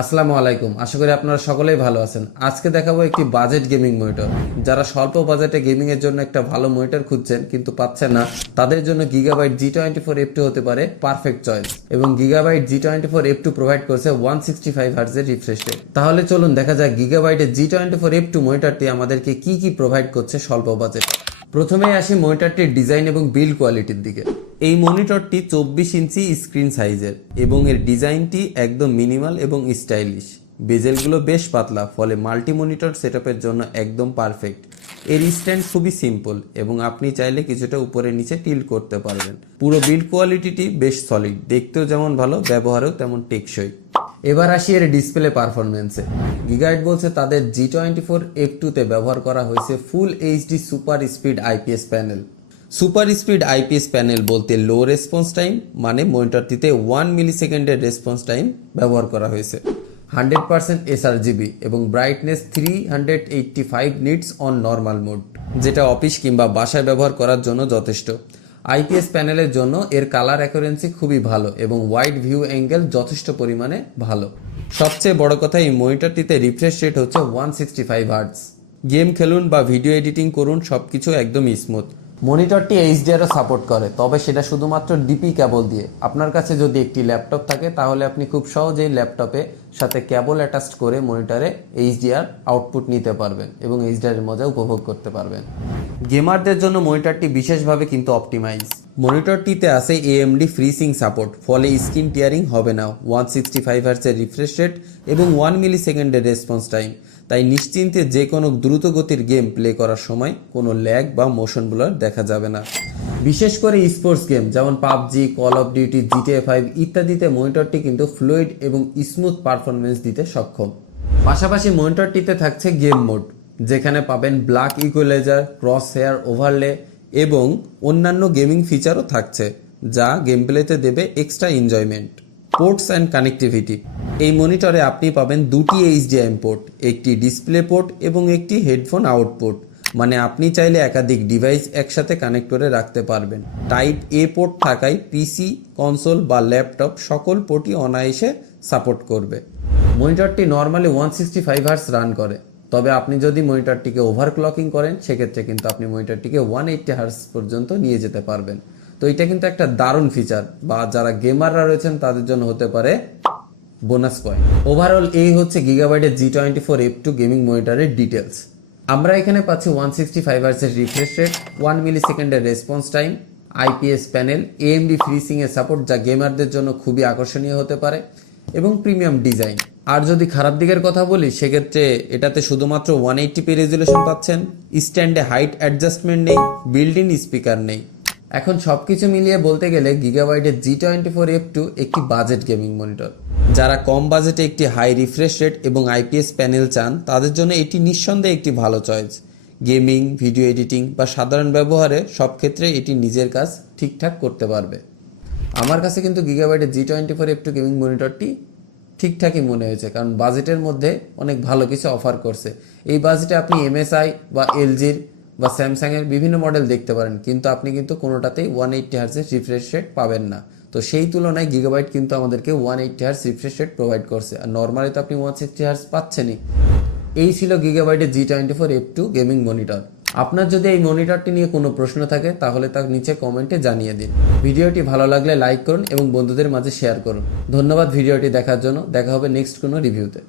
আসসালামু আলাইকুম, আশা করি আপনারা সকলেই ভালো আছেন। আজকে দেখাবো একটি বাজেট গেমিং মনিটর। যারা স্বল্প বাজেটে গেমিং এর জন্য একটা ভালো মনিটর খুঁজছেন কিন্তু পাচ্ছেন না, তাদের জন্য গিগাবাইট G24 F2 হতে পারে পারফেক্ট চয়েস। এবং গিগাবাইট G24 F2 প্রোভাইড করছে 165 হার্টজের রিফ্রেশ রেট। তাহলে চলুন দেখা যাক গিগাবাইটের G24 F2 মনিটরটি আমাদেরকে কি কি প্রোভাইড করছে স্বল্প বাজেট। প্রথমেই আসি মনিটরটির ডিজাইন এবং বিল্ড কোয়ালিটির দিকে। এই মনিটরটি 24 ইঞ্চি স্ক্রিন সাইজের এবং এর ডিজাইনটি একদম মিনিমাল এবং স্টাইলিশ। বেজেলগুলো বেশ পাতলা, ফলে মাল্টি মনিটর সেটআপের জন্য একদম পারফেক্ট। এর স্ট্যান্ড খুবই সিম্পল এবং আপনি চাইলে কিছুটা উপরে নিচে টিল্ট করতে পারবেন। পুরো বিল্ড কোয়ালিটিটি বেশ সলিড, দেখতেও যেমন ভালো, ব্যবহারেও তেমন টেকসই। এবার আসি এর ডিসপ্লে পারফরমেন্সে। গিগাবাইট বলছে তাদের G24 F2 তে ব্যবহার করা হয়েছে full HD super speed IPS panel. Super speed IPS panel বলতে লো রেসপন্স টাইম, মানে মনিটরটিতে 1 মিলি সেকেন্ডের রেসপন্স টাইম ব্যবহার করা হয়েছে। 100% sRGB এবং brightness 385 nits on normal mode, যেটা অফিস কিংবা বাসায় ব্যবহার করার জন্য যথেষ্ট। আইপিএস প্যানেলের জন্য এর কালার অ্যাকুরেন্সি খুবই ভালো এবং ওয়াইড ভিউ অ্যাঙ্গেল যথেষ্ট পরিমাণে ভালো। সবচেয়ে বড় কথা, এই মনিটরটিতে রিফ্রেশ রেট হচ্ছে 165 হার্টজ। গেম খেলুন বা ভিডিও এডিটিং করুন, সবকিছু একদম স্মুথ। মনিটরটি এইচডিআরও সাপোর্ট করে, তবে সেটা শুধুমাত্র ডিপি কেবল দিয়ে। আপনার কাছে যদি একটি ল্যাপটপ থাকে তাহলে আপনি খুব সহজেই ল্যাপটপে সাথে কেবল অ্যাটাচড করে মনিটরে এইচডিআর আউটপুট নিতে পারবেন এবং এইচডিআর এর মজা উপভোগ করতে পারবেন। গেমারদের জন্য মনিটরটি বিশেষভাবে কিন্তু অপটিমাইজ। মনিটরটিতে আছে AMD FreeSync সাপোর্ট, ফলে স্ক্রিন টিয়ারিং হবে না। 165 হার্টজের রিফ্রেশ রেট এবং 1 মিলি সেকেন্ডের রেসপন্স টাইম, তাই নিশ্চিন্তে যে কোনো দ্রুত গতির গেম প্লে করার সময় কোনো ল্যাগ বা মোশন ব্লার দেখা যাবে না। বিশেষ করে স্পোর্টস গেম যেমন PUBG, call of duty, GTA 5 ইত্যাদিতে মনিটরটি কিন্তু ফ্লুইড এবং স্মুথ পারফরমেন্স দিতে সক্ষম। পাশাপাশি মনিটরটিতে থাকছে গেম মোড, যেখানে পাবেন black equaliser, crosshair overlay এবং অন্যান্য গেমিং ফিচারও থাকছে, যা গেম প্লেতে দেবে extra enjoyment. Ports and connectivity. এই মনিটরে আপনি পাবেন দুটি HDMI পোর্ট, একটি ডিসপ্লে পোর্ট এবং একটি হেডফোন আউটপুট, মানে আপনি চাইলে একাধিক ডিভাইস একসাথে কানেক্ট করে রাখতে পারবেন। টাইপ A পোর্ট থাকায় পিসি, কনসোল বা ল্যাপটপ সকল পোর্টই অনায়াসে সাপোর্ট করবে। মনিটরটি নর্মালি 165 হার্টজ রান করে, তবে আপনি যদি মনিটরটিকে ওভারক্লকিং করেন সেক্ষেত্রে কিন্তু আপনি মনিটরটিকে 180 হার্টজ পর্যন্ত নিয়ে যেতে পারবেন। তো এটা কিন্তু একটা দারুণ ফিচার, বা যারা গেমাররা রয়েছেন তাদের জন্য হতে পারে বোনাস পয়েন্ট। ওভারঅল এই হচ্ছে গিগাবাইটের G24 F2 গেমিং মনিটরের ডিটেলস। আমরা এখানে পাচ্ছি 165 হার্টজের রিফ্রেশ রেট, 1 মিলি সেকেন্ডের response time, IPS panel, AMD FreeSync এর সাপোর্ট, যা গেমারদের জন্য খুবই আকর্ষণীয় হতে পারে, এবং প্রিমিয়াম ডিজাইন। আর যদি খারাপ দিকের কথা বলি সেক্ষেত্রে এটাতে শুধুমাত্র 180p রেজুলেশন পাচ্ছেন, স্ট্যান্ডে হাইট অ্যাডজাস্টমেন্ট নেই, বিল্ট ইন স্পিকার নেই। এখন সবকিছু মিলিয়ে বলতে গেলে গিগাবাইটের G24 F2 একটি বাজেট গেমিং মনিটর। যারা কম বাজেটে একটি হাই রিফ্রেশ রেট এবং আইপিএস প্যানেল চান তাদের জন্য এটি নিঃসন্দেহে একটি ভালো চয়েস। গেমিং, ভিডিও এডিটিং বা সাধারণ ব্যবহারে সব ক্ষেত্রে এটি নিজের কাজ ঠিকঠাক করতে পারবে। আমার কাছে কিন্তু গিগাবাইটের G24 F2 গেমিং মনিটরটি ঠিকঠাকই মনে হয়েছে, কারণ বাজেটের মধ্যে অনেক ভালো কিছু অফার করছে। এই বাজেটে আপনি MSI বা LGর বা স্যামসাংয়ের বিভিন্ন মডেল দেখতে পারেন, কিন্তু আপনি কিন্তু কোনোটাতেই 180 হার্টজের রিফ্রেশ রেট পাবেন না। তো সেই তুলনায় গিগাবাইট কিন্তু আমাদেরকে 180 হার্টজ রিফ্রেশ রেট প্রোভাইড করছে, আর নর্মালি তো আপনি 160 হার্টজ পাচ্ছেনই। এই ছিল গিগাবাইটের G24 F2 গেমিং মনিটর। আপনার যদি এই মনিটরটি নিয়ে কোনো প্রশ্ন থাকে তাহলে তার নিচে কমেন্টে জানিয়ে দিন। ভিডিওটি ভালো লাগলে লাইক করুন এবং বন্ধুদের মাঝে শেয়ার করুন। ধন্যবাদ ভিডিওটি দেখার জন্য। দেখা হবে নেক্সট কোনো রিভিউতে।